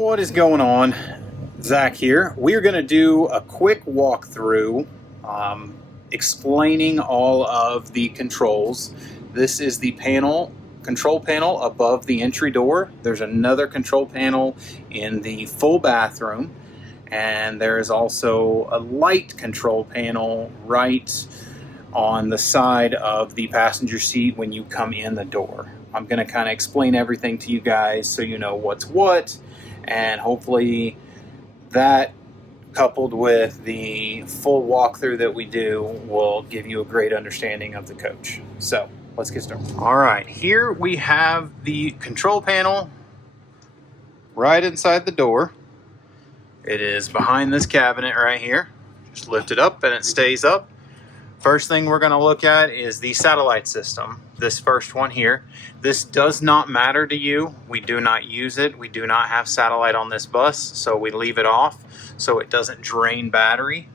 What is going on? Zach here. We are going to do a quick walkthrough explaining all of the controls. This is the control panel above the entry door. There's another control panel in the full bathroom, and there is also a light control panel right on the side of the passenger seat when you come in the door. I'm going to kind of explain everything to you guys so you know what's what, and hopefully that, coupled with the full walkthrough that we do, will give you a great understanding of the coach. So let's get started. All right, here we have the control panel right inside the door. It is behind this cabinet right here. Just lift it up and it stays up. First thing we're going to look at is the satellite system. This first one here. This does not matter to you. We do not use it. We do not have satellite on this bus, so we leave it off so it doesn't drain battery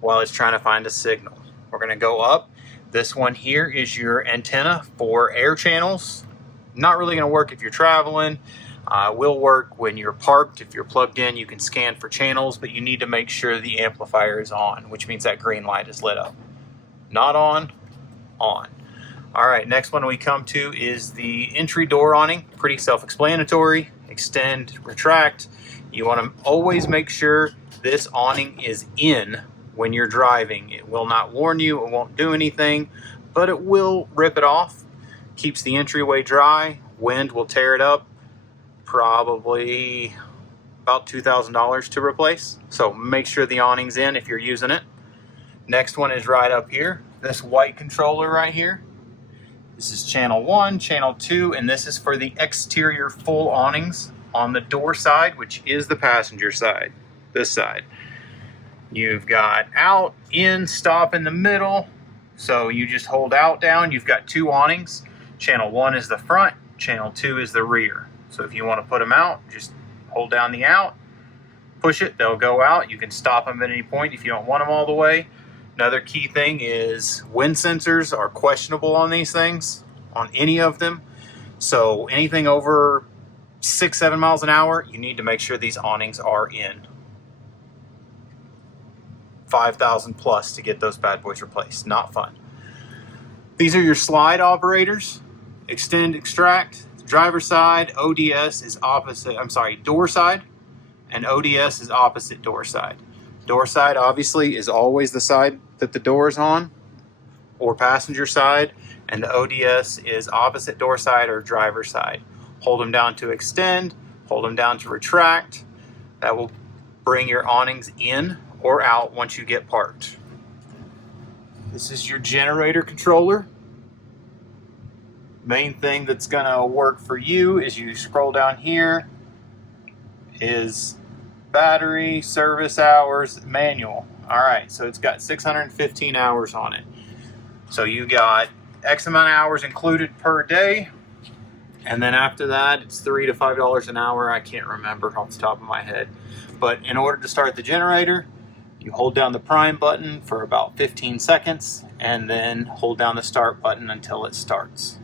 while it's trying to find a signal. We're going to go up. This one here is your antenna for air channels. Not really going to work if you're traveling. Will work when you're parked. If you're plugged in, you can scan for channels, but you need to make sure the amplifier is on, which means that green light is lit up. Not on, on. All right, next one we come to is the entry door awning. Pretty self-explanatory. Extend, retract. You want to always make sure this awning is in when you're driving. It will not warn you, it won't do anything, but it will rip it off. Keeps the entryway dry. Wind will tear it up. Probably about $2,000 to replace. So make sure the awning's in if you're using it. Next one is right up here. This white controller right here. This is channel 1, channel 2, and this is for the exterior full awnings on the door side, which is the passenger side, this side. You've got out, in, stop in the middle. So you just hold out down. You've got two awnings. Channel 1 is the front, channel 2 is the rear. So if you want to put them out, just hold down the out, push it, they'll go out. You can stop them at any point if you don't want them all the way. Another key thing is wind sensors are questionable on these things, on any of them. So anything over 6-7 miles an hour, you need to make sure these awnings are in. 5,000 plus to get those bad boys replaced. Not fun. These are your slide operators. Extend, extract. Driver side, ODS is opposite, door side, and ODS is opposite door side. Door side obviously is always the side that the door is on, or passenger side, and the ODS is opposite door side or driver side. Hold them down to extend, hold them down to retract. That will bring your awnings in or out once you get parked. This is your generator controller. Main thing that's going to work for you is you scroll down here is battery, service hours, manual. All right, so it's got 615 hours on it. So you got X amount of hours included per day, and then after that it's $3 to $5 an hour. I can't remember off the top of my head, but in order to start the generator, you hold down the prime button for about 15 seconds and then hold down the start button until it starts.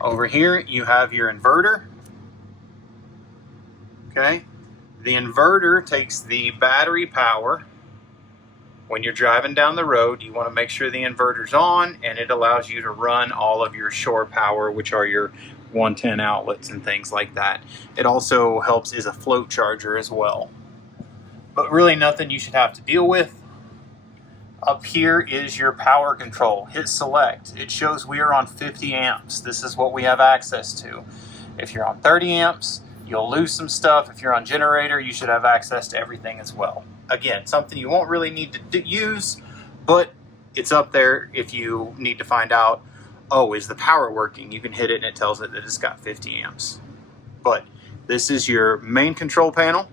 Over here you have your inverter. Okay, the inverter takes the battery power. When you're driving down the road, you want to make sure the inverter's on, and it allows you to run all of your shore power, which are your 110 outlets and things like that. It also helps as a float charger as well. But really nothing you should have to deal with. Up here is your power control. Hit select. It shows we are on 50 amps. This is what we have access to. If you're on 30 amps, you'll lose some stuff. If you're on generator, you should have access to everything as well. Again, something you won't really need to use, but it's up there if you need to find out, oh, is the power working? You can hit it and it tells it that it's got 50 amps. But this is your main control panel.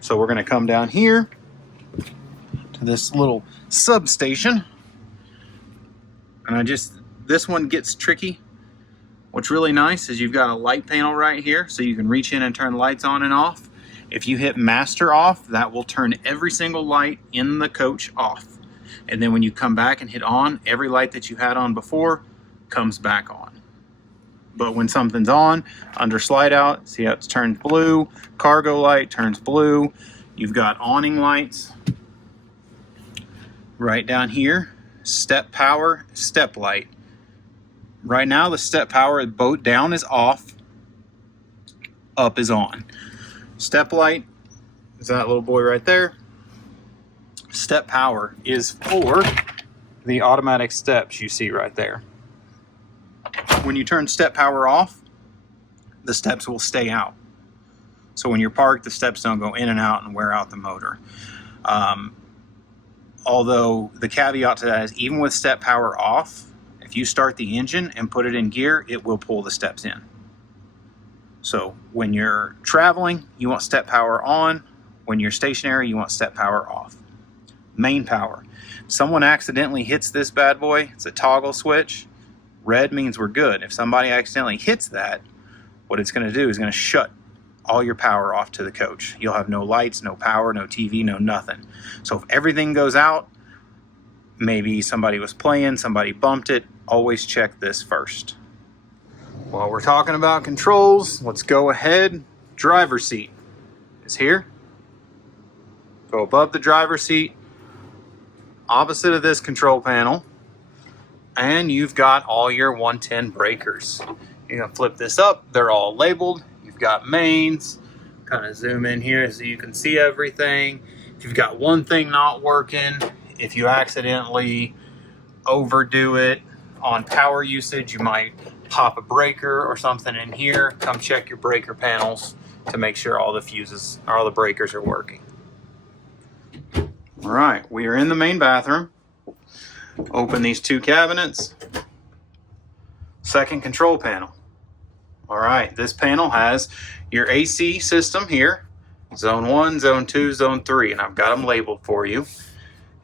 So we're going to come down here to this little substation. And this one gets tricky. What's really nice is you've got a light panel right here, so you can reach in and turn lights on and off. If you hit master off, that will turn every single light in the coach off. And then when you come back and hit on, every light that you had on before comes back on. But when something's on, under slide out, see how it's turned blue? Cargo light turns blue. You've got awning lights right down here. Step power, step light. Right now the step power boat down is off, up is on. Step light is that little boy right there. Step power is for the automatic steps you see right there. When you turn step power off, the steps will stay out. So when you're parked, the steps don't go in and out and wear out the motor. Although the caveat to that is even with step power off, if you start the engine and put it in gear, it will pull the steps in. So when you're traveling, you want step power on. When you're stationary, you want step power off. Main power. If someone accidentally hits this bad boy, it's a toggle switch. Red means we're good. If somebody accidentally hits that, what it's going to do is going to shut all your power off to the coach. You'll have no lights, no power, no TV, no nothing. So if everything goes out, maybe somebody was playing, somebody bumped it, always check this first. While we're talking about controls, let's go ahead. Driver's seat is here. Go above the driver's seat, opposite of this control panel, and you've got all your 110 breakers. You're gonna flip this up, they're all labeled. You've got mains, kind of zoom in here so you can see everything. If you've got one thing not working, if you accidentally overdo it on power usage, you might pop a breaker or something in here. Come check your breaker panels to make sure all the fuses or all the breakers are working. All right, we are in the main bathroom. Open these two cabinets. Second control panel. All right, this panel has your AC system here. Zone 1, Zone 2, Zone 3, and I've got them labeled for you.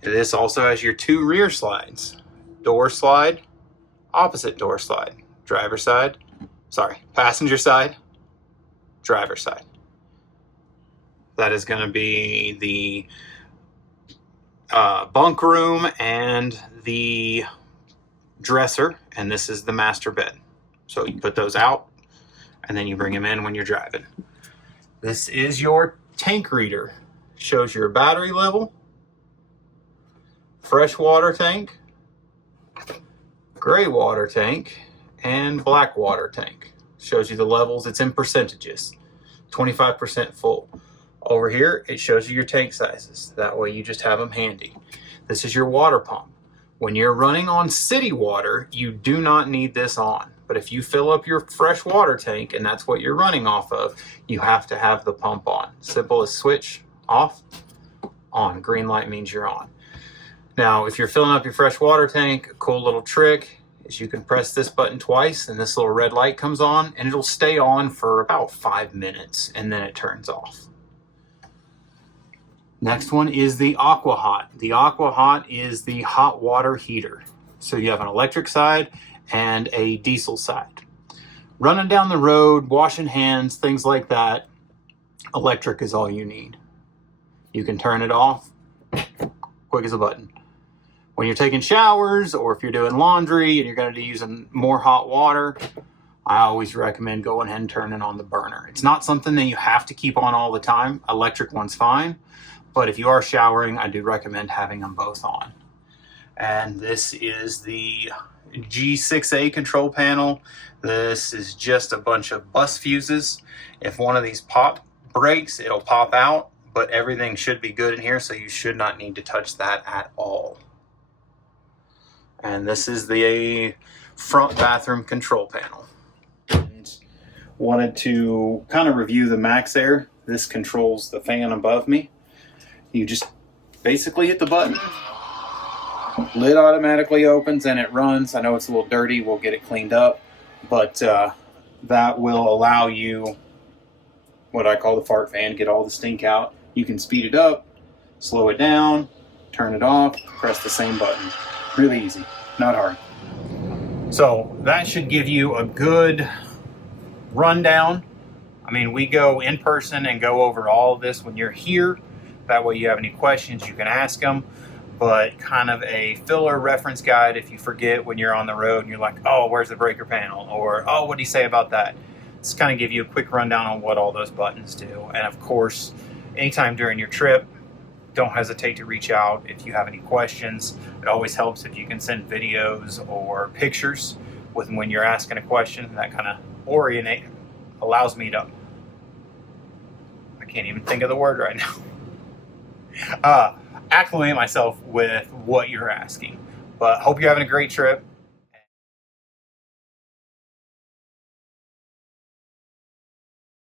This also has your two rear slides. Door slide, opposite door slide. Passenger side, driver side. That is going to be the bunk room and the dresser, and this is the master bed. So you put those out and then you bring them in when you're driving. This is your tank reader. Shows your battery level, fresh water tank, gray water tank, and black water tank. Shows you the levels. It's in percentages. 25% full. Over here, it shows you your tank sizes. That way you just have them handy. This is your water pump. When you're running on city water, you do not need this on. But if you fill up your fresh water tank and that's what you're running off of, you have to have the pump on. Simple as switch, off, on. Green light means you're on. Now, if you're filling up your fresh water tank, a cool little trick is you can press this button twice and this little red light comes on and it'll stay on for about 5 minutes and then it turns off. Next one is the Aqua Hot. The Aqua Hot is the hot water heater. So you have an electric side and a diesel side. Running down the road, washing hands, things like that, electric is all you need. You can turn it off, quick as a button. When you're taking showers or if you're doing laundry and you're going to be using more hot water, I always recommend going ahead and turning on the burner. It's not something that you have to keep on all the time. Electric one's fine. But if you are showering, I do recommend having them both on. And this is the G6A control panel. This is just a bunch of bus fuses. If one of these breaks, it'll pop out, but everything should be good in here, so you should not need to touch that at all. And this is the front bathroom control panel. Wanted to kind of review the max air. This controls the fan above me. You just basically hit the button, lid automatically opens and it runs. I know it's a little dirty, we'll get it cleaned up, but that will allow you what I call the fart fan, get all the stink out. You can speed it up, slow it down, turn it off, press the same button. Really easy, not hard. So that should give you a good rundown. I mean, we go in person and go over all of this when you're here. That way you have any questions, you can ask them. but kind of a filler reference guide if you forget when you're on the road and you're like, oh, where's the breaker panel? Or, oh, what do you say about that? Just kind of give you a quick rundown on what all those buttons do. And of course, anytime during your trip, don't hesitate to reach out if you have any questions. It always helps if you can send videos or pictures with when you're asking a question. That kind of allows me to, I can't even think of the word right now, acclimate myself with what you're asking. But hope you're having a great trip.